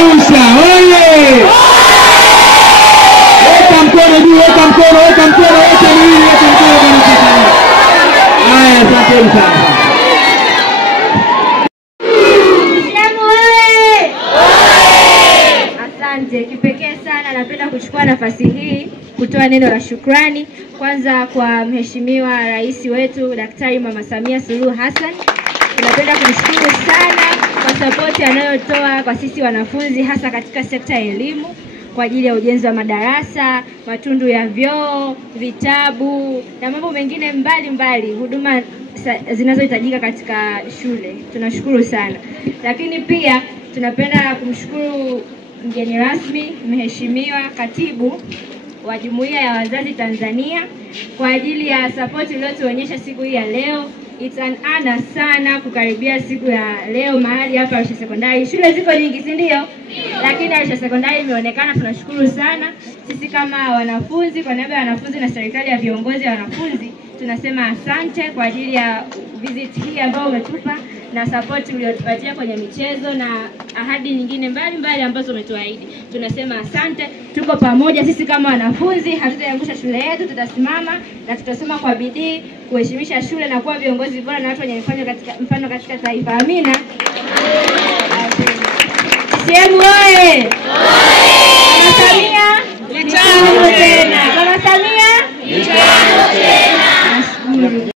Arusha oye! Weka mkono juu, weka mkono, weka mkono, weka miwili, weka mkono bwana sasa. Haya, asante sana. Asante. Kipekee sana napenda kuchukua nafasi hii kutoa neno la shukrani kwanza kwa Mheshimiwa Rais wetu Daktari Mama Samia Suluhu Hassan. Tunapenda kumshukuru sana kwa support anayotoa kwa sisi wanafunzi hasa katika sekta ya elimu kwa ajili ya ujenzi wa madarasa, matundu ya vyoo, vitabu na mambo mengine mbalimbali, huduma zinazohitajika katika shule. Tunashukuru sana. Lakini pia tunapenda kumshukuru mgeni rasmi Mheshimiwa Katibu wa Jumuiya ya Wazazi Tanzania kwa ajili ya support iliyotuonyesha siku hii ya leo. It's an honor sana kukaribia siku ya leo mahali hapa Arusha Sekondari. Shule ziko nyingi, si ndio? Lakini Arusha Sekondari imeonekana. Tunashukuru sana. Sisi kama wanafunzi, kwa niaba ya wanafunzi na serikali ya viongozi wa wanafunzi, tunasema asante kwa ajili ya visit hii ambayo umetupa na support uliyotupatia kwenye michezo na ahadi nyingine mbalimbali ambazo umetuahidi. Tunasema asante. Tuko pamoja sisi kama wanafunzi, hatutaangusha shule yetu, tutasimama na tutasoma kwa bidii kuheshimisha shule na kuwa viongozi bora na watu wenye mfano katika taifa. Amina. CCM oye!